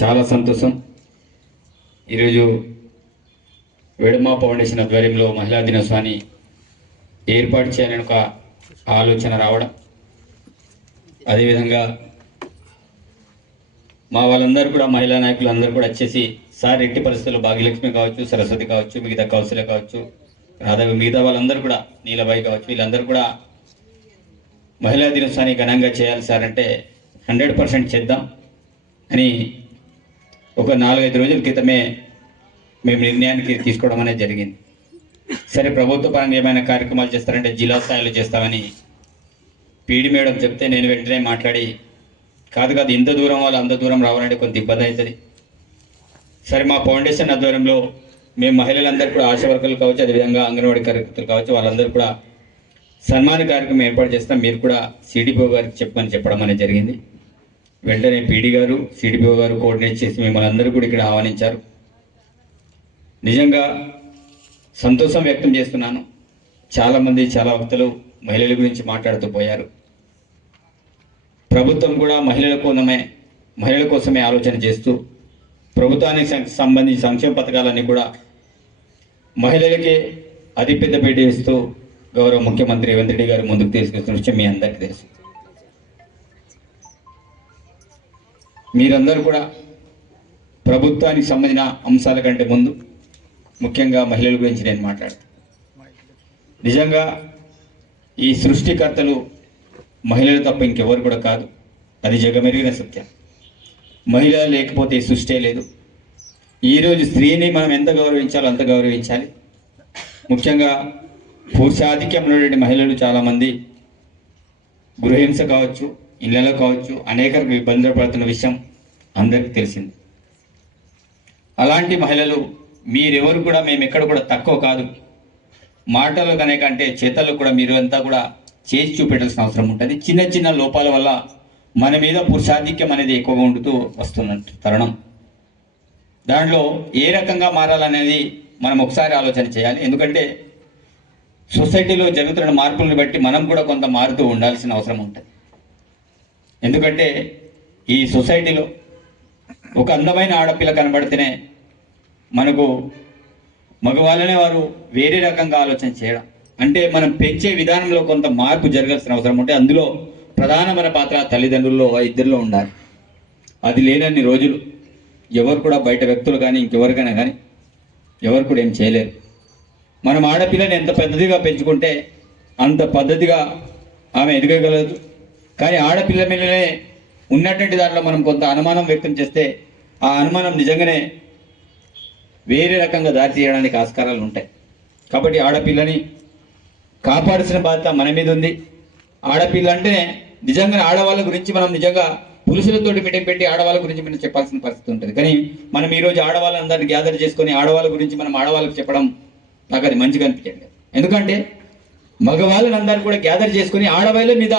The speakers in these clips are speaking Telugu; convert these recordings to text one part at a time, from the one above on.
చాలా సంతోషం. ఈరోజు వేడుమా ఫౌండేషన్ ఆధ్వర్యంలో మహిళా దినోత్సవాన్ని ఏర్పాటు చేయాలని ఒక ఆలోచన రావడం. అదేవిధంగా మా వాళ్ళందరూ కూడా మహిళా నాయకులు అందరూ కూడా వచ్చేసి సార్ ఎట్టి పరిస్థితుల్లో భాగ్యలక్ష్మి కావచ్చు సరస్వతి కావచ్చు మిగతా కౌశల్య కావచ్చు రాధవి మిగతా వాళ్ళందరూ కూడా నీలబాయి కావచ్చు వీళ్ళందరూ కూడా మహిళా దినోత్సవాన్ని ఘనంగా చేయాలి సార్ అంటే హండ్రెడ్ పర్సెంట్ చేద్దాం అని ఒక నాలుగైదు రోజుల క్రితమే మేము నిర్ణయానికి తీసుకోవడం అనేది జరిగింది. సరే ప్రభుత్వ పరంగా ఏమైనా కార్యక్రమాలు చేస్తారంటే జిల్లా స్థాయిలో చేస్తామని పీడి మేడం చెప్తే నేను వెంటనే మాట్లాడి కాదు కాదు ఇంత దూరం వాళ్ళు అంత దూరం రావాలంటే కొంత ఇబ్బంది అవుతుంది. సరే మా ఫౌండేషన్ ఆధ్వర్యంలో మేము మహిళలందరూ కూడా ఆశా వర్కర్లు కావచ్చు అదేవిధంగా అంగన్వాడీ కార్యకర్తలు కావచ్చు వాళ్ళందరూ కూడా సన్మాన కార్యక్రమం ఏర్పాటు చేస్తాం. మీరు కూడా సిడిపో గారికి చెప్పమని చెప్పడం అనేది జరిగింది. వెంటనే పీడీ గారు సిడిపిఓ గారు కోఆర్డినేట్ చేసి మిమ్మల్ని అందరూ కూడా ఇక్కడ ఆహ్వానించారు. నిజంగా సంతోషం వ్యక్తం చేస్తున్నాను. చాలామంది చాలా వక్తలు మహిళల గురించి మాట్లాడుతూ పోయారు. ప్రభుత్వం కూడా మహిళల కోసమే మహిళల కోసమే ఆలోచన చేస్తూ ప్రభుత్వానికి సంబంధించిన సంక్షేమ పథకాలన్నీ కూడా మహిళలకే అతిపెద్ద పీట ఇస్తూ గౌరవ ముఖ్యమంత్రి రేవంత్ రెడ్డి గారు ముందుకు తీసుకొస్తున్న విషయం మీ అందరికీ తెలుసు. మీరందరూ కూడా ప్రభుత్వానికి సంబంధించిన అంశాల కంటే ముందు ముఖ్యంగా మహిళల గురించి నేను మాట్లాడతాను నిజంగా ఈ సృష్టికర్తలు మహిళలు తప్ప ఇంకెవరు కూడా కాదు. అది జగమెరిగిన సత్యం. మహిళ లేకపోతే ఈ సృష్టే లేదు. ఈరోజు స్త్రీని మనం ఎంత గౌరవించాలో అంత గౌరవించాలి. ముఖ్యంగా పురుషాధిక్యంలో ఉన్నటువంటి మహిళలు చాలామంది గృహహింస కావచ్చు ఇళ్ళలో కావచ్చు అనేక ఇబ్బందులు పడుతున్న విషయం అందరికీ తెలిసింది. అలాంటి మహిళలు మీరెవరు కూడా మేము ఎక్కడ కూడా తక్కువ కాదు. మాటలు కనే కంటే చేతల్లో కూడా మీరు అంతా కూడా చేసి చూపెట్టాల్సిన అవసరం ఉంటుంది. చిన్న చిన్న లోపాల వల్ల మన మీద పురుషాధిక్యం అనేది ఎక్కువగా ఉండుతూ వస్తున్న తరుణం. దాంట్లో ఏ రకంగా మారాలనేది మనం ఒకసారి ఆలోచన చేయాలి. ఎందుకంటే సొసైటీలో జరుగుతున్న మార్పులను బట్టి మనం కూడా కొంత మారుతూ ఉండాల్సిన అవసరం ఉంటుంది. ఎందుకంటే ఈ సొసైటీలో ఒక అందమైన ఆడపిల్ల కనబడితేనే మనకు మగవాళ్ళనే వారు వేరే రకంగా ఆలోచన చేయడం. అంటే మనం పెంచే విధానంలో కొంత మార్పు జరగాల్సిన అవసరం ఉంటే అందులో ప్రధానమైన పాత్ర తల్లిదండ్రుల్లో ఇద్దరిలో ఉండాలి. అది లేనన్ని రోజులు ఎవరు కూడా బయట వ్యక్తులు కానీ ఇంకెవరికైనా కానీ ఎవరు కూడా ఏం చేయలేరు. మనం ఆడపిల్లని ఎంత పెద్దదిగా పెంచుకుంటే అంత పద్ధతిగా ఆమె ఎదగగలదు. కానీ ఆడపిల్ల మీదనే ఉన్నటువంటి దాంట్లో మనం కొంత అనుమానం వ్యక్తం చేస్తే ఆ అనుమానం నిజంగానే వేరే రకంగా దారి తీయడానికి ఆస్కారాలు ఉంటాయి. కాబట్టి ఆడపిల్లని కాపాడాల్సిన బాధ్యత మన మీద ఉంది. ఆడపిల్ల అంటేనే నిజంగా ఆడవాళ్ళ గురించి మనం నిజంగా పురుషులతోటి మీటింగ్ పెట్టి ఆడవాళ్ళ గురించి మనం చెప్పాల్సిన పరిస్థితి ఉంటుంది. కానీ మనం ఈరోజు ఆడవాళ్ళందరినీ గ్యాదర్ చేసుకొని ఆడవాళ్ళ గురించి మనం ఆడవాళ్ళకి చెప్పడం నాకు అది మంచిగా అనిపించండి ఎందుకంటే మగవాళ్ళని అందరినీ కూడా గ్యాదర్ చేసుకొని ఆడవాళ్ళ మీద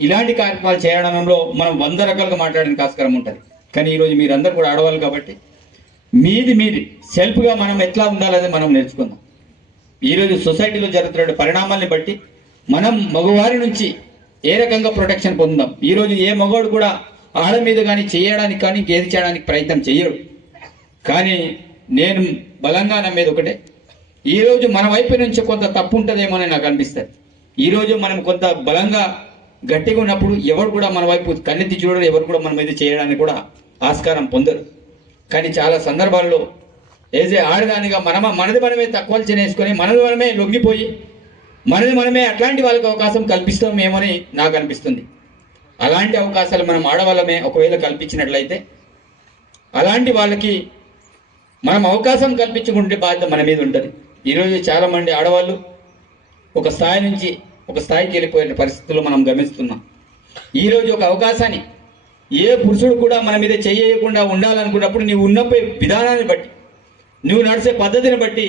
ఇలాంటి కార్యక్రమాలు చేయడంలో మనం వంద రకాలుగా మాట్లాడడానికి ఆస్కారం ఉంటుంది. కానీ ఈరోజు మీరందరూ కూడా ఆడవాళ్ళు కాబట్టి మీది మీది సెల్ఫ్గా మనం ఎట్లా ఉండాలనేది మనం నేర్చుకుందాం. ఈరోజు సొసైటీలో జరుగుతున్న పరిణామాల్ని బట్టి మనం మగవారి నుంచి ఏ రకంగా ప్రొటెక్షన్ పొందుదాం? ఈరోజు ఏ మగవాడు కూడా ఆడ మీద కానీ చేయడానికి కానీ ఇంకేది చేయడానికి ప్రయత్నం చేయడు. కానీ నేను బలంగా నమ్మేది ఒకటే ఈరోజు మన వైపు నుంచి కొంత తప్పు ఉంటుందేమో అని నాకు అనిపిస్తుంది. ఈరోజు మనం కొంత బలంగా గట్టిగా ఉన్నప్పుడు ఎవరు కూడా మన వైపు కన్నెత్తి చూడరు ఎవరు కూడా మన మీద చేయడానికి కూడా ఆస్కారం పొందరు. కానీ చాలా సందర్భాల్లో ఏజే ఆడదానిగా మనమ మనది మనమే తక్కువ చేనేసుకొని మనది మనమే లొంగిపోయి మనది మనమే అట్లాంటి వాళ్ళకి అవకాశం కల్పిస్తామేమని నాకు అనిపిస్తుంది. అలాంటి అవకాశాలు మనం ఆడవాళ్ళమే ఒకవేళ కల్పించినట్లయితే అలాంటి వాళ్ళకి మనం అవకాశం కల్పించుకుంటే బాధ్యత మన మీద ఉంటుంది. ఈరోజు చాలామంది ఆడవాళ్ళు ఒక స్థాయి నుంచి ఒక స్థాయికి వెళ్ళిపోయిన పరిస్థితుల్లో మనం గమనిస్తున్నాం. ఈరోజు ఒక అవకాశాన్ని ఏ పురుషుడు కూడా మన మీద చేయకుండా ఉండాలనుకున్నప్పుడు నీవు ఉన్నపై విధానాన్ని బట్టి నువ్వు నడిచే పద్ధతిని బట్టి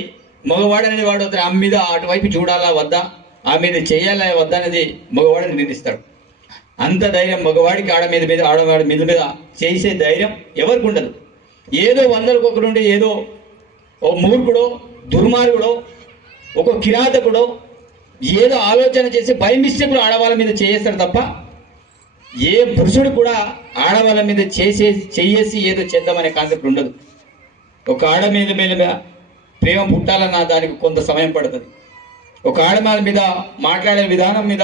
మగవాడనేది వాడు అతను ఆమె మీద అటువైపు చూడాలా వద్దా ఆమె మీద చేయాలా వద్దా అనేది మగవాడిని నిర్ణయిస్తాడు. అంత ధైర్యం మగవాడికి ఆడ మీద మీద ఆడవాడి మీద మీద చేసే ధైర్యం ఎవరికి ఉండదు. ఏదో వందలకు ఒకరుండి ఏదో ఓ మూర్ఖుడో దుర్మార్గుడో ఒక కిరాతకుడో ఏదో ఆలోచన చేసి బై మిస్టేక్లు ఆడవాళ్ళ మీద చేస్తాడు తప్ప ఏ పురుషుడు కూడా ఆడవాళ్ళ మీద చేసే చెయ్యేసి ఏదో చేద్దామనే కాన్సెప్ట్ ఉండదు. ఒక ఆడ మీద మీద ప్రేమ పుట్టాలన్న దానికి కొంత సమయం పడుతుంది. ఒక ఆడమాల మీద మాట్లాడే విధానం మీద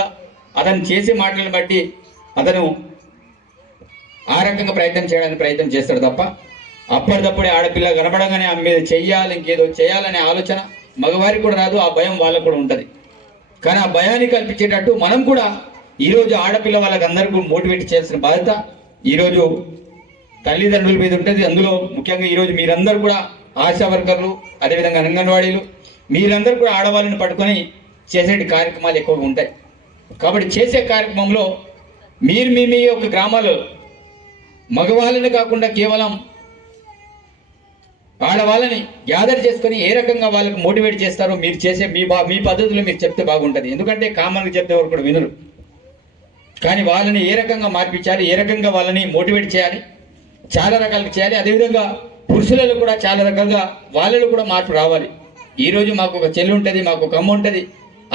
అతను చేసే మాటలను బట్టి అతను ఆ రకంగా ప్రయత్నం చేయడానికి ప్రయత్నం చేస్తాడు తప్ప అప్పటిదప్పుడే ఆడపిల్ల కనపడగానే ఆమె మీద చెయ్యాలి ఇంకేదో చేయాలనే ఆలోచన మగవారికి కూడా రాదు ఆ భయం వాళ్ళకు కూడా ఉంటుంది. కానీ ఆ భయాన్ని కల్పించేటట్టు మనం కూడా ఈరోజు ఆడపిల్ల వాళ్ళకి అందరికీ మోటివేట్ చేయాల్సిన బాధ్యత ఈరోజు తల్లిదండ్రుల మీద ఉంటుంది. అందులో ముఖ్యంగా ఈరోజు మీరందరూ కూడా ఆశా వర్కర్లు అదేవిధంగా అంగన్వాడీలు మీరందరూ కూడా ఆడవాళ్ళని పట్టుకొని చేసే కార్యక్రమాలు ఎక్కువగా ఉంటాయి. కాబట్టి చేసే కార్యక్రమంలో మీరు మీ మీ యొక్క గ్రామాల్లో మగవాళ్ళని కాకుండా కేవలం ఆడవాళ్ళని గ్యాదర్ చేసుకొని ఏ రకంగా వాళ్ళకి మోటివేట్ చేస్తారో మీరు చేసే మీ బా మీ పద్ధతిలో మీరు చెప్తే బాగుంటుంది. ఎందుకంటే కామన్గా చెప్తే ఎవరు కూడా వినరు. కానీ వాళ్ళని ఏ రకంగా మార్పించాలి ఏ రకంగా వాళ్ళని మోటివేట్ చేయాలి చాలా రకాలుగా చేయాలి. అదేవిధంగా పురుషులలో కూడా చాలా రకాలుగా వాళ్ళలో కూడా మార్పు రావాలి. ఈరోజు మాకు ఒక చెల్లి ఉంటుంది మాకు ఒక అమ్మ ఉంటుంది.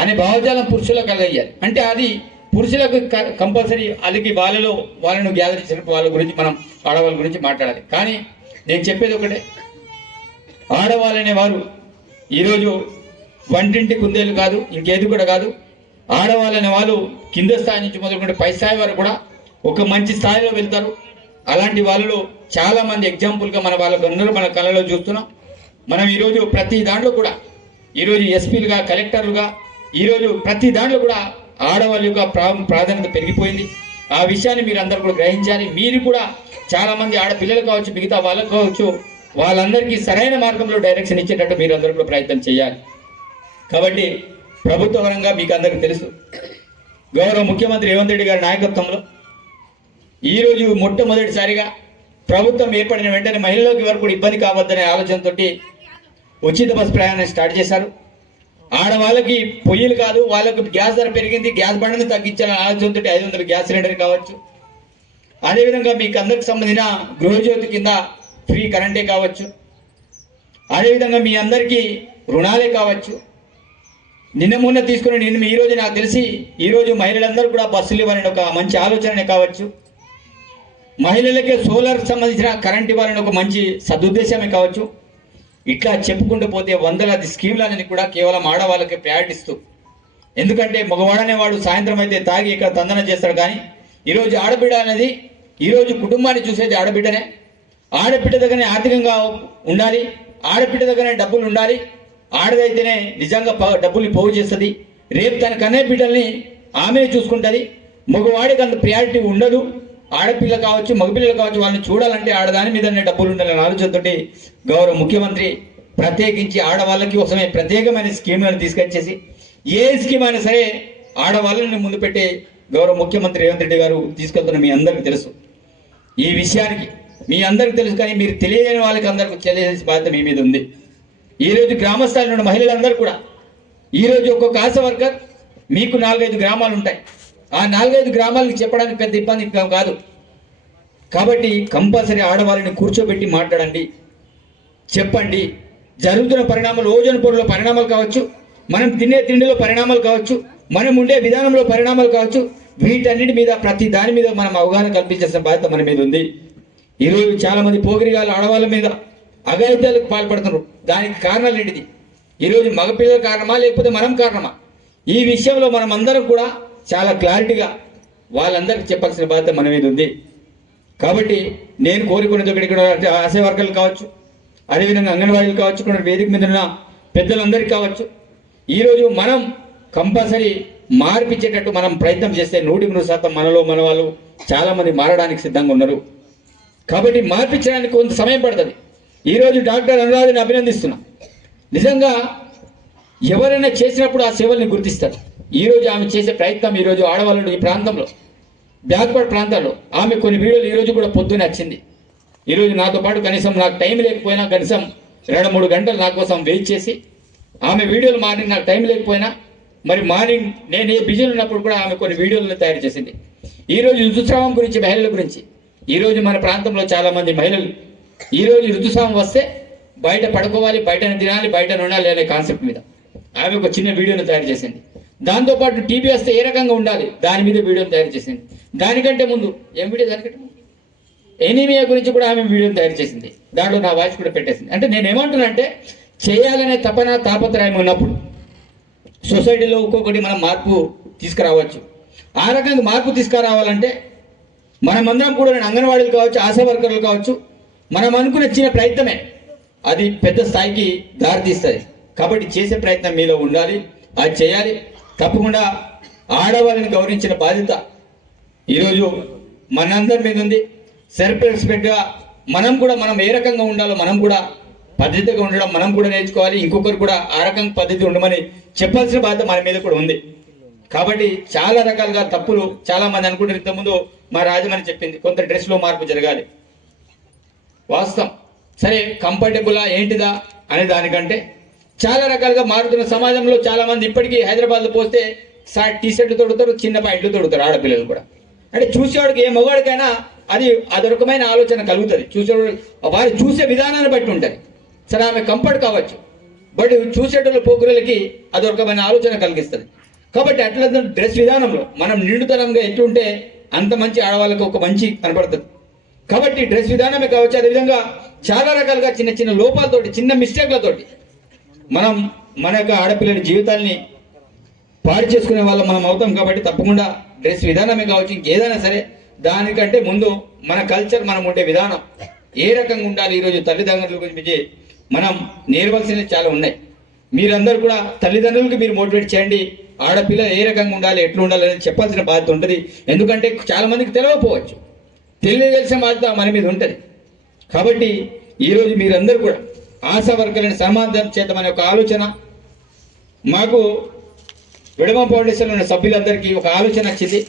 అనే భావజాలం పురుషులకు కలగయ్యాలి అంటే అది పురుషులకు కంపల్సరీ అలిగి వాళ్ళలో వాళ్ళను గ్యాదర్ చేసినప్పుడు వాళ్ళ గురించి మనం ఆడవాళ్ళ గురించి మాట్లాడాలి. కానీ నేను చెప్పేది ఒకటే. ఆడవాళ్ళనే వారు. ఈరోజు వంటింటి కుందేలు కాదు ఇంకేది కూడా కాదు. ఆడవాళ్ళనే వాళ్ళు కింద స్థాయి నుంచి మొదలుకుంటే పై స్థాయి వారు కూడా ఒక మంచి స్థాయిలో వెళ్తారు. అలాంటి వాళ్ళు చాలా మంది ఎగ్జాంపుల్గా మన వాళ్ళకు అందరూ మన కళలో చూస్తున్నాం. మనం ఈరోజు ప్రతి దాంట్లో కూడా ఈరోజు ఎస్పీలుగా కలెక్టర్లుగా ఈరోజు ప్రతి దాంట్లో కూడా ఆడవాళ్ళ యొక్క ప్రాధాన్యత పెరిగిపోయింది. ఆ విషయాన్ని మీరు అందరూ కూడా గ్రహించాలి. మీరు కూడా చాలామంది ఆడపిల్లలు కావచ్చు మిగతా వాళ్ళకు కావచ్చు వాళ్ళందరికీ సరైన మార్గంలో డైరెక్షన్ ఇచ్చేటట్టు మీరు అందరూ కూడా ప్రయత్నం చేయాలి. కాబట్టి ప్రభుత్వ పరంగా మీకు అందరికీ తెలుసు గౌరవ ముఖ్యమంత్రి రేవంత్ రెడ్డి గారి నాయకత్వంలో ఈరోజు మొట్టమొదటిసారిగా ప్రభుత్వం ఏర్పడిన వెంటనే మహిళలకు ఎవరు కూడా ఇబ్బంది కావద్దనే ఆలోచనతో ఉచిత బస్ ప్రయాణం స్టార్ట్ చేశారు. ఆడవాళ్ళకి పొయ్యిలు కాదు వాళ్ళకు గ్యాస్ ధర పెరిగింది గ్యాస్ బండను తగ్గించాలనే ఆలోచనతో ఐదు వందల గ్యాస్ సిలిండర్ కావచ్చు. అదేవిధంగా మీకు అందరికి సంబంధించిన గృహజ్యోతి కింద ఫ్రీ కరెంటే కావచ్చు అదేవిధంగా మీ అందరికీ రుణాలే కావచ్చు. నిన్న మొన్న తీసుకుని నేను ఈరోజు నాకు తెలిసి ఈరోజు మహిళలందరూ కూడా బస్సులు ఇవ్వాలని ఒక మంచి ఆలోచననే కావచ్చు. మహిళలకే సోలార్ సంబంధించిన కరెంట్ ఇవ్వాలని ఒక మంచి సదుద్దేశమే కావచ్చు. ఇట్లా చెప్పుకుంటూ పోతే వందలాది స్కీమ్లన్నీ కూడా కేవలం ఆడవాళ్ళకి ప్రయాటిస్తూ ఎందుకంటే మగవాడనే వాడు సాయంత్రం అయితే తాగి ఇక్కడ తందన చేస్తాడు కానీ ఈరోజు ఆడబిడ్డ అనేది ఈరోజు కుటుంబాన్ని చూసేది ఆడబిడ్డనే. ఆడబిడ్డ దగ్గరనే ఆర్థికంగా ఉండాలి ఆడబిడ్డ దగ్గరనే డబ్బులు ఉండాలి. ఆడదైతేనే నిజంగా డబ్బుల్ని పోగు చేస్తుంది. రేపు తన కన్నే బిడ్డల్ని ఆమె చూసుకుంటుంది. మగవాడికి అంత ప్రియారిటీ ఉండదు. ఆడపిల్ల కావచ్చు మగపిల్లలు కావచ్చు వాళ్ళని చూడాలంటే ఆడదాని మీదనే డబ్బులు ఉండాలని ఆలోచనతోటి గౌరవ ముఖ్యమంత్రి ప్రత్యేకించి ఆడవాళ్ళకి కోసమే ప్రత్యేకమైన స్కీమ్లను తీసుకొచ్చేసి ఏ స్కీమ్ అయినా సరే ఆడవాళ్ళని ముందు పెట్టే గౌరవ ముఖ్యమంత్రి రేవంత్ రెడ్డి గారు తీసుకెళ్తున్న మీ అందరికీ తెలుసు. ఈ విషయానికి మీ అందరికి తెలుసు కానీ మీరు తెలియని వాళ్ళకి అందరికి తెలియజేసే బాధ్యత మీ మీద ఉంది. ఈరోజు గ్రామ స్థాయిలో ఉన్న మహిళలందరూ కూడా ఈరోజు ఒక్కొక్క ఆశ వర్కర్ మీకు నాలుగైదు గ్రామాలు ఉంటాయి. ఆ నాలుగైదు గ్రామాలకు చెప్పడానికి పెద్ద ఇబ్బంది కాదు. కాబట్టి కంపల్సరీ ఆడవాళ్ళని కూర్చోబెట్టి మాట్లాడండి. చెప్పండి. జరుగుతున్న పరిణామాలు ఓజోన్ పొరలో పరిణామాలు కావచ్చు మనం తినే తిండిలో పరిణామాలు కావచ్చు మనం ఉండే విధానంలో పరిణామాలు కావచ్చు వీటన్నిటి మీద ప్రతి దాని మీద మనం అవగాహన కల్పించాల్సిన బాధ్యత మన మీద ఉంది. ఈరోజు చాలా మంది పోగిరిగాలు ఆడవాళ్ళ మీద అఘాయిత్యాలకు పాల్పడుతున్నారు. దానికి కారణాలు ఏంటిది? ఈరోజు మగపిల్లల కారణమా లేకపోతే మనం కారణమా? ఈ విషయంలో మనం అందరం కూడా చాలా క్లారిటీగా వాళ్ళందరికీ చెప్పాల్సిన బాధ్యత మన మీద ఉంది. కాబట్టి నేను కోరుకునేది ఒకటి ఇక్కడ వర్గాలు కావచ్చు అదేవిధంగా అంగన్వాడీలు కావచ్చు ఇక్కడ వేదిక మీద ఉన్న పెద్దలందరికీ కావచ్చు. ఈరోజు మనం కంపల్సరీ మార్పిచ్చేటట్టు మనం ప్రయత్నం చేస్తే నూటికి నూరు శాతం మనలో మన వాళ్ళు చాలామంది మారడానికి సిద్ధంగా ఉన్నారు. కాబట్టి మార్పించడానికి కొంత సమయం పడుతుంది. ఈరోజు డాక్టర్ అనురాధని అభినందిస్తున్నా. నిజంగా ఎవరైనా చేసినప్పుడు ఆ సేవల్ని గుర్తిస్తారు. ఈరోజు ఆమె చేసే ప్రయత్నం ఈరోజు ఆడవాళ్ళు ఈ ప్రాంతంలో బ్యాక్వర్డ్ ప్రాంతాల్లో. ఆమె కొన్ని వీడియోలు ఈరోజు కూడా పొద్దున్నే వచ్చింది. ఈరోజు నాతో పాటు కనీసం నాకు టైం లేకపోయినా కనీసం రెండు మూడు గంటలు నా కోసం వెయిట్ చేసి ఆమె వీడియోలు మార్నింగ్ నాకు టైం లేకపోయినా మరి మార్నింగ్ నేను ఏ బిజీలో ఉన్నప్పుడు కూడా ఆమె కొన్ని వీడియోలను తయారు చేసింది. ఈరోజు ఋతుస్రావం గురించి మహిళల గురించి ఈరోజు మన ప్రాంతంలో చాలా మంది మహిళలు ఈరోజు ఋతుస్రావం వస్తే బయట పడుకోవాలి బయట తినాలి బయట ఉండాలి అనే కాన్సెప్ట్ మీద. ఆమె ఒక చిన్న వీడియోను తయారు చేసింది. దాంతోపాటు టీవీ వస్తే ఏ రకంగా ఉండాలి? దాని మీద వీడియోను తయారు చేసింది. దానికంటే ముందు ఏం వీడియో దానికంటే ఎనీమియా గురించి కూడా ఆమె వీడియోని తయారు చేసింది. దాంట్లో నా వాయిస్ కూడా పెట్టేసింది. అంటే నేను ఏమంటున్నానంటే చేయాలనే తపన తాపత్రయం ఉన్నప్పుడు సొసైటీలో ఒక్కొక్కటి మనం మార్పు తీసుకురావచ్చు. ఆ రకంగా మార్పు తీసుకురావాలంటే మనమందరం కూడా నేను అంగన్వాడీలు కావచ్చు ఆశా వర్కర్లు కావచ్చు మనం అనుకున్న చిన్న ప్రయత్నమే. అది పెద్ద స్థాయికి దారితీస్తుంది. కాబట్టి చేసే ప్రయత్నం మీలో ఉండాలి అది చేయాలి. తప్పకుండా ఆడవాళ్ళని గౌరవించిన బాధ్యత ఈరోజు మనందరి మీద ఉంది. సెల్ఫ్ రెస్పెక్ట్గా మనం కూడా మనం ఏ రకంగా ఉండాలో మనం కూడా పద్ధతిగా ఉండడం మనం కూడా నేర్చుకోవాలి. ఇంకొకరు కూడా ఆ రకంగా పద్ధతి ఉండమని చెప్పాల్సిన బాధ్యత మన మీద కూడా ఉంది. కాబట్టి చాలా రకాలుగా తప్పులు చాలా మంది అనుకుంటారు. ఇంతకుముందు మా రాజమని చెప్పింది కొంత డ్రెస్లో మార్పు జరగాలి. వాస్తవం. సరే కంఫర్టబులా ఏంటిదా అనే దానికంటే చాలా రకాలుగా మారుతున్న సమాజంలో చాలామంది ఇప్పటికీ హైదరాబాద్లో పోస్తే సార్ టీ షర్ట్లు తొడుతారు చిన్న ప్యాంట్లు తొడుతారు ఆడపిల్లలు కూడా. అంటే చూసేవాడికి ఏ మగవాడికైనా అది అదొరకమైన ఆలోచన కలుగుతుంది. చూసేవాడు వారు చూసే విధానాన్ని బట్టి ఉంటుంది. సరే ఆమె కంఫర్ట్ కావచ్చు. బట్ చూసేటోళ్ళ పోకురలకి అదొరకమైన ఆలోచన కలిగిస్తుంది. కాబట్టి అట్లా డ్రెస్ విధానంలో మనం నిండుతనంగా ఎట్లుంటే అంత మంచి ఆడవాళ్ళకి ఒక మంచి కనపడుతుంది. కాబట్టి డ్రెస్ విధానమే కావచ్చు అదేవిధంగా చాలా రకాలుగా చిన్న చిన్న లోపాలతోటి చిన్న మిస్టేక్లతోటి మనం మన యొక్క ఆడపిల్లల జీవితాల్ని పాడు చేసుకునే వాళ్ళం మనం అవుతాం కాబట్టి తప్పకుండా డ్రెస్ విధానమే కావచ్చు ఇంకేదైనా సరే దానికంటే ముందు మన కల్చర్ మనం ఉండే విధానం ఏ రకంగా ఉండాలి ఈరోజు తల్లిదండ్రుల గురించి మనం నేర్వలసినవి చాలా ఉన్నాయి. మీరందరూ కూడా తల్లిదండ్రులకు మీరు మోటివేట్ చేయండి. ఆడపిల్ల ఏ రకంగా ఉండాలి ఎట్లా ఉండాలి అనేది చెప్పాల్సిన బాధ్యత ఉంటుంది. ఎందుకంటే చాలా మందికి తెలియకపోవచ్చు తెలియజేసిన బాధ్యత మన మీద ఉంటుంది. కాబట్టి ఈరోజు మీరందరూ కూడా ఆశా వర్గాలను సమాధానం చేద్దామనే ఒక ఆలోచన మాకు విడమ ఫౌండేషన్ ఉన్న సభ్యులందరికీ ఒక ఆలోచన వచ్చింది.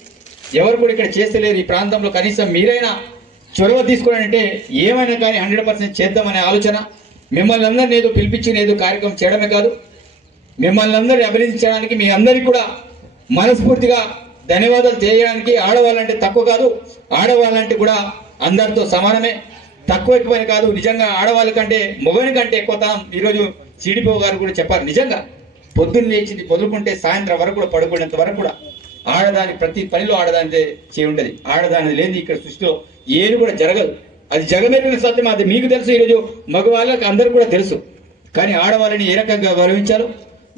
ఎవరు కూడా ఇక్కడ చేస్తలేరు. ఈ ప్రాంతంలో కనీసం మీరైనా చొరవ తీసుకోవాలంటే ఏమైనా కానీ హండ్రెడ్ పర్సెంట్ చేద్దామనే ఆలోచన. మిమ్మల్ని అందరినీ ఏదో పిలిపించిన ఏదో కార్యక్రమం చేయడమే కాదు. మిమ్మల్ని అందరూ అభినందించడానికి మీ అందరికీ కూడా మనస్ఫూర్తిగా ధన్యవాదాలు చేయడానికి ఆడవాళ్ళంటే తక్కువ కాదు ఆడవాళ్ళంటే కూడా అందరితో సమానమే. తక్కువ ఎక్కువని కాదు నిజంగా ఆడవాళ్ళ కంటే మొగని కంటే ఎక్కువ తనం ఈరోజు సిడిపో గారు కూడా చెప్పారు నిజంగా పొద్దున్న లేచింది మొదలుకుంటే సాయంత్రం వరకు కూడా పడుకునేంత వరకు కూడా ఆడదాని ప్రతి పనిలో ఆడదానిదే చేయి ఉంటుంది ఆడదాని లేని ఇక్కడ సృష్టిలో ఏది కూడా జరగదు. అది జగమెరిగిన సత్యం అది మీకు తెలుసు. ఈరోజు మగవాళ్ళకి అందరూ కూడా తెలుసు. కానీ ఆడవాళ్ళని ఏ రకంగా గౌరవించాలో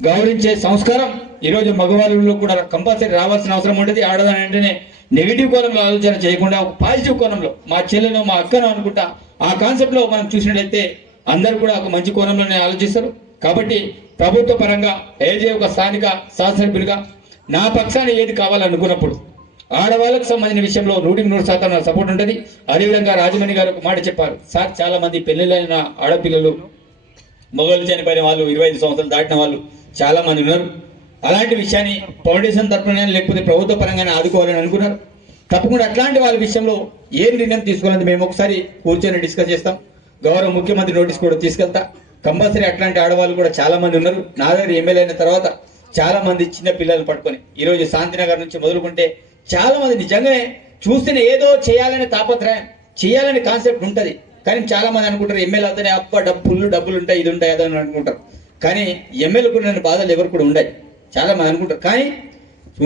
గౌరవించే సంస్కారం ఈరోజు మగవాళ్ళలో కూడా కంపల్సరీ రావాల్సిన అవసరం ఉండేది. ఆడదాని అంటేనే నెగిటివ్ కోణంలో ఆలోచన చేయకుండా ఒక పాజిటివ్ కోణంలో మా చెల్లెను మా అక్కను అనుకుంటా ఆ కాన్సెప్ట్లో మనం చూసినట్లయితే అందరూ కూడా ఒక మంచి కోణంలోనే ఆలోచిస్తారు. కాబట్టి ప్రభుత్వ పరంగా ఏజే ఒక స్థానిక శాసనసభ్యులుగా నా పక్షాన ఏది కావాలనుకున్నప్పుడు ఆడవాళ్ళకు సంబంధించిన విషయంలో నూటికి నూరు శాతం నా సపోర్ట్ ఉంటుంది. అదేవిధంగా రాజమణి గారు ఒక మాట చెప్పారు. సార్ చాలా మంది పెళ్ళిళ్ళైన ఆడపిల్లలు మొగలు చనిపోయిన వాళ్ళు ఇరవై ఐదు సంవత్సరాలు దాటిన వాళ్ళు చాలా మంది ఉన్నారు. అలాంటి విషయాన్ని ఫౌండేషన్ తరఫున లేకపోతే ప్రభుత్వ పరంగానే ఆదుకోవాలని అనుకున్నారు. తప్పకుండా అట్లాంటి వాళ్ళ విషయంలో ఏ నిర్ణయం తీసుకోవాలని మేము ఒకసారి కూర్చొని డిస్కస్ చేస్తాం. గౌరవ ముఖ్యమంత్రి నోటీస్ కూడా తీసుకెళ్తా. కంపల్సరీ అట్లాంటి ఆడవాళ్ళు కూడా చాలా మంది ఉన్నారు. నా దగ్గర ఎమ్మెల్యే అయిన తర్వాత చాలా మంది చిన్న పిల్లలు పట్టుకొని ఈరోజు శాంతినగర్ నుంచి మొదలుకుంటే చాలా మంది నిజంగానే చూస్తేనే ఏదో చేయాలనే తాపత్రయం చేయాలనే కాన్సెప్ట్ ఉంటుంది. కానీ చాలా మంది అనుకుంటారు ఎమ్మెల్యే అవుతానే అప్ప డబ్బులు డబ్బులు ఉంటాయి ఇది ఉంటాయి అదని అనుకుంటారు. కానీ ఎమ్మెల్యేకు నేను బాధలు ఎవరు కూడా ఉన్నాయి చాలా మంది అనుకుంటారు. కానీ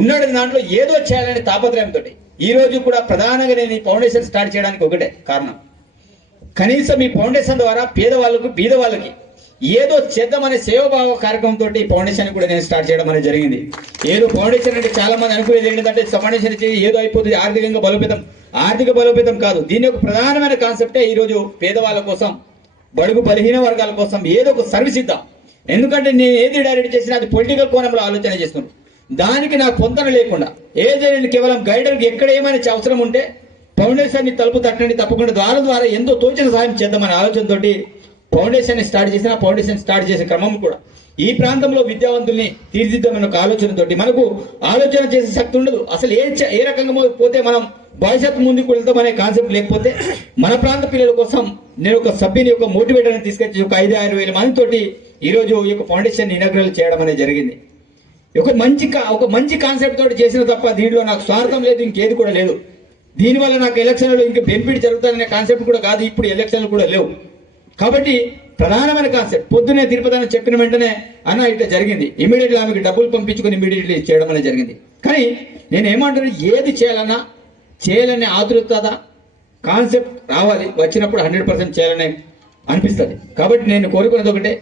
ఉన్నాడు దాంట్లో ఏదో చేయాలనే తాపత్రయంతో ఈ రోజు కూడా ప్రధానంగా నేను ఈ ఫౌండేషన్ స్టార్ట్ చేయడానికి ఒకటే కారణం. కనీసం ఈ ఫౌండేషన్ ద్వారా పేదవాళ్ళకు బీదవాళ్ళకి ఏదో చేద్దామనే సేవభావ కార్యక్రమంతో ఈ ఫౌండేషన్ కూడా నేను స్టార్ట్ చేయడం అనేది జరిగింది. ఏదో ఫౌండేషన్ అంటే చాలా మంది అనుకునేది ఏంటంటే ఫౌండేషన్ చేసి ఏదో అయిపోతుంది. ఆర్థికంగా బలోపేతం. ఆర్థిక బలోపేతం కాదు. దీని యొక్క ప్రధానమైన కాన్సెప్టే ఈరోజు పేదవాళ్ళ కోసం బడుగు బలహీన వర్గాల కోసం ఏదో ఒక సర్వీస్ ఇద్దాం. ఎందుకంటే నేను ఏది డైరెక్ట్ చేసినా అది పొలిటికల్ కోణంలో ఆలోచన చేస్తున్నాను దానికి నాకు పొంతన లేకుండా ఏదైనా నేను కేవలం గైడర్కి ఎక్కడ ఏమైనా అవసరం ఉంటే ఫౌండేషన్ని తలుపు తట్టండి తప్పకుండా ద్వారా ద్వారా ఎంతో తోచిన సహాయం చేద్దామనే ఆలోచనతోటి ఫౌండేషన్ స్టార్ట్ చేసిన ఫౌండేషన్ స్టార్ట్ చేసే క్రమం కూడా ఈ ప్రాంతంలో విద్యావంతుల్ని తీర్చిద్దామన్న ఒక ఆలోచనతోటి మనకు ఆలోచన చేసే శక్తి ఉండదు. అసలు ఏ ఏ రకంగా పోతే మనం భవిష్యత్తు ముందుకు వెళ్తామనే కాన్సెప్ట్ లేకపోతే మన ప్రాంత పిల్లల కోసం నేను ఒక సభ్యుని యొక్క మోటివేటర్ని తీసుకొచ్చి ఒక ఐదు ఆరు వేల మందితోటి ఈరోజు ఈ యొక్క ఫౌండేషన్ ఇనాగ్రల్ చేయడం అనేది జరిగింది. ఒక మంచి కా- ఒక మంచి కాన్సెప్ట్ తోటి చేసిన తప్ప దీంట్లో నాకు స్వార్థం లేదు ఇంకేది కూడా లేదు. దీనివల్ల నాకు ఎలక్షన్లో ఇంకా బెనిఫిట్ జరుగుతుందనే కాన్సెప్ట్ కూడా కాదు ఇప్పుడు ఎలక్షన్లు కూడా లేవు. కాబట్టి ప్రధానమైన కాన్సెప్ట్ పొద్దునే తిరుపతి అని చెప్పిన వెంటనే అన్న ఇట్లా జరిగింది. ఇమీడియట్గా ఆమెకి డబ్బులు పంపించుకొని ఇమీడియట్లీ చేయడం అనేది జరిగింది. కానీ నేను ఏమంటాను ఏది చేయాలన్నా చేయాలనే ఆతృత కాన్సెప్ట్ రావాలి. వచ్చినప్పుడు హండ్రెడ్ పర్సెంట్ చేయాలని అనిపిస్తుంది. కాబట్టి నేను కోరుకున్నది ఒకటే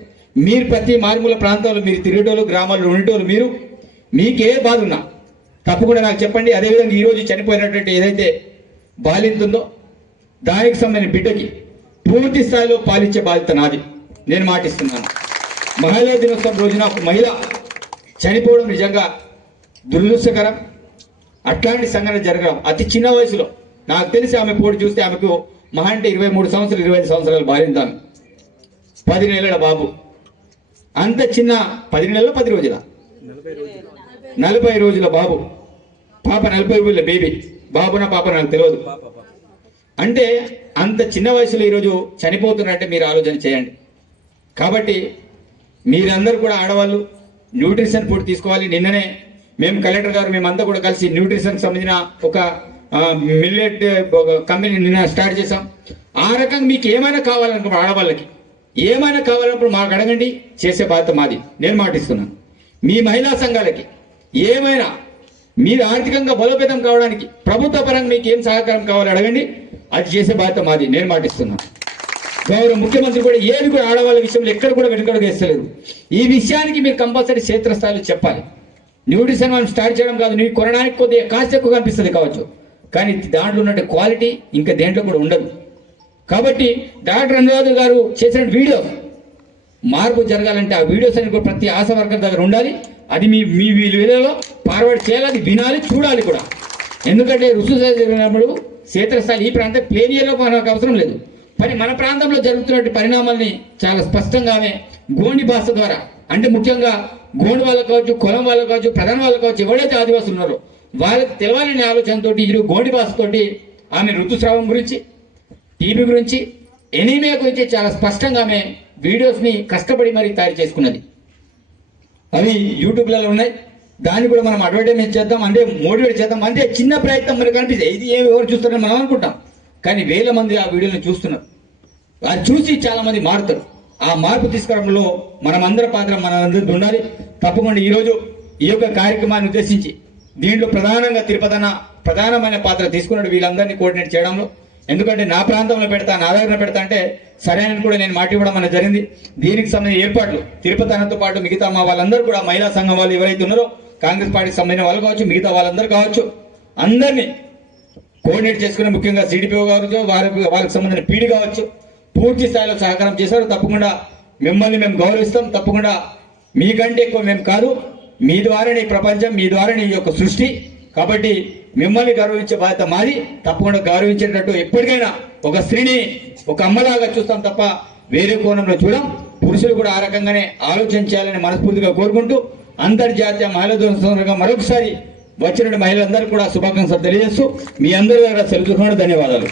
మీరు ప్రతి మారుమూల ప్రాంతాల్లో మీరు తిరిగేటోళ్ళు గ్రామాల్లో ఉండేటోళ్ళు మీరు మీకు ఏ బాధ ఉన్నా. తప్పకుండా నాకు చెప్పండి అదేవిధంగా ఈరోజు చనిపోయినటువంటి ఏదైతే బాలింతుందో దానికి సంబంధించిన బిడ్డకి పూర్తి స్థాయిలో పాలించే బాధ్యత నాది. నేను మాటిస్తున్నాను. మహిళా దినోత్సవం రోజున ఒక మహిళ చనిపోవడం నిజంగా దురదృష్టకరం. అట్లాంటి సంఘటన జరగడం అతి చిన్న వయసులో. నాకు తెలిసి ఆమె పోటీ చూస్తే ఆమెకు మహా అంటే ఇరవై మూడు సంవత్సరాలు ఇరవై ఐదు సంవత్సరాలు బాలింత పది నెలల బాబు. అంత చిన్న పది నెలలు పది రోజుల? నలభై రోజుల బాబు. పాప నలభై రోజుల బేబీ బాబున పాప నాకు తెలియదు. అంటే అంత చిన్న వయసులో ఈరోజు చనిపోతున్నారంటే మీరు ఆలోచన చేయండి. కాబట్టి మీరందరూ కూడా ఆడవాళ్ళు న్యూట్రిషన్ ఫుడ్ తీసుకోవాలి. నిన్ననే మేము కలెక్టర్ గారు మేమంతా కూడా కలిసి న్యూట్రిషన్ సంబంధించిన ఒక మిల్లెట్ కంపెనీ నిన్న స్టార్ట్ చేసాం ఆ రకంగా మీకు ఏమైనా కావాలనుకో ఆడవాళ్ళకి ఏమైనా కావాలన్నప్పుడు మాకు అడగండి. చేసే బాధ్యత మాది. నేను మాటిస్తున్నాను. మీ మహిళా సంఘాలకి ఏమైనా మీరు ఆర్థికంగా బలోపేతం కావడానికి ప్రభుత్వ పరంగా మీకు ఏం సహకారం కావాలో అడగండి. అది చేసే బాధ్యత మాది నేను మాటిస్తున్నాను గౌరవ ముఖ్యమంత్రి కూడా ఏది కూడా ఆడవాళ్ళ విషయంలో ఎక్కడ కూడా వెనుకడుగు వేస్తలేదు. ఈ విషయానికి మీరు కంపల్సరీ క్షేత్రస్థాయిలో చెప్పాలి. న్యూట్రిషన్ మనం స్టార్ట్ చేయడం కాదు నీకు కొనడానికి కొద్దిగా కాస్ట్ ఎక్కువ కనిపిస్తుంది కావచ్చు. కానీ దాంట్లో ఉన్న క్వాలిటీ ఇంకా దేంట్లో కూడా ఉండదు. కాబట్టి డాక్టర్ అనురాధు గారు చేసిన వీడియో మార్పు జరగాలంటే ఆ వీడియోస్ అనేది కూడా ప్రతి ఆశ వర్గం దగ్గర ఉండాలి. అది మీ మీ వీడియోలో ఫార్వర్డ్ చేయాలి అది వినాలి చూడాలి కూడా. ఎందుకంటే రుసు జరిగినప్పుడు క్షేత్రస్థాయి ఈ ప్రాంతం ప్లేనియర్లో మనకు అవసరం లేదు. మరి మన ప్రాంతంలో జరుగుతున్న పరిణామాల్ని చాలా స్పష్టంగానే గోండి భాష ద్వారా అంటే ముఖ్యంగా గోండి వాళ్ళకు కావచ్చు కులం వాళ్ళకు కావచ్చు ప్రధాన వాళ్ళకు కావచ్చు ఎవరైతే ఆదివాసులు ఉన్నారో వాళ్ళకి తెలవాలనే ఆలోచనతో ఇరు గోండి భాషతోటి ఆమె ఋతుస్రావం గురించి టీబీ గురించి ఎనీమియా గురించి చాలా స్పష్టంగా ఆమె వీడియోస్ని కష్టపడి మరి తయారు చేసుకున్నది. అవి యూట్యూబ్లలో ఉన్నాయి. దాన్ని కూడా మనం అడ్వర్టైజ్మెంట్ చేద్దాం అంటే మోటివేట్ చేద్దాం. అంటే చిన్న ప్రయత్నం మనకు కనిపిస్తుంది ఇది ఏమి ఎవరు చూస్తారని మనం అనుకుంటాం. కానీ వేల మంది ఆ వీడియోని చూస్తున్నారు. అది చూసి చాలా మంది మారుతారు. ఆ మార్పు తీసుకురావడంలో మనం అందరి పాత్ర మన ఉండాలి. తప్పకుండా ఈరోజు ఈ యొక్క కార్యక్రమాన్ని ఉద్దేశించి దీంట్లో ప్రధానంగా తిరుపతన ప్రధానమైన పాత్ర తీసుకున్నాడు వీళ్ళందరినీ కోఆర్డినేట్ చేయడంలో. ఎందుకంటే నా ప్రాంతంలో పెడతా నా దగ్గర పెడతా అంటే సరైన కూడా నేను మాట ఇవ్వడం అనేది జరిగింది. దీనికి సంబంధించిన ఏర్పాట్లు తిరుపతి అన్నతో పాటు మిగతా మా వాళ్ళందరూ కూడా మహిళా సంఘం వాళ్ళు ఎవరైతే ఉన్నారో కాంగ్రెస్ పార్టీకి సంబంధించిన వాళ్ళు కావచ్చు మిగతా వాళ్ళందరూ కావచ్చు అందరినీ కోఆర్డినేట్ చేసుకునే ముఖ్యంగా సిడిపిఓ కావచ్చు వారికి వాళ్ళకి సంబంధించిన పీడి కావచ్చు పూర్తి స్థాయిలో సహకారం చేశారు. తప్పకుండా మిమ్మల్ని మేము గౌరవిస్తాం. తప్పకుండా మీకంటే ఎక్కువ మేము కాదు. మీ ద్వారానే ప్రపంచం మీ ద్వారానే ఈ యొక్క సృష్టి. కాబట్టి మిమ్మల్ని గౌరవించే బాధ్యత మాది. తప్పకుండా గౌరవించేటట్టు ఎప్పటికైనా ఒక స్త్రీని ఒక అమ్మలాగా చూస్తాం తప్ప వేరే కోణంలో చూడం. పురుషులు కూడా ఆ రకంగానే ఆలోచన చేయాలని మనస్ఫూర్తిగా కోరుకుంటూ అంతర్జాతీయ మహిళా దినోత్సవంగా మరొకసారి వచ్చిన మహిళలందరూ కూడా శుభాకాంక్షలు తెలియజేస్తూ మీ అందరి దగ్గర సెలవు ధన్యవాదాలు.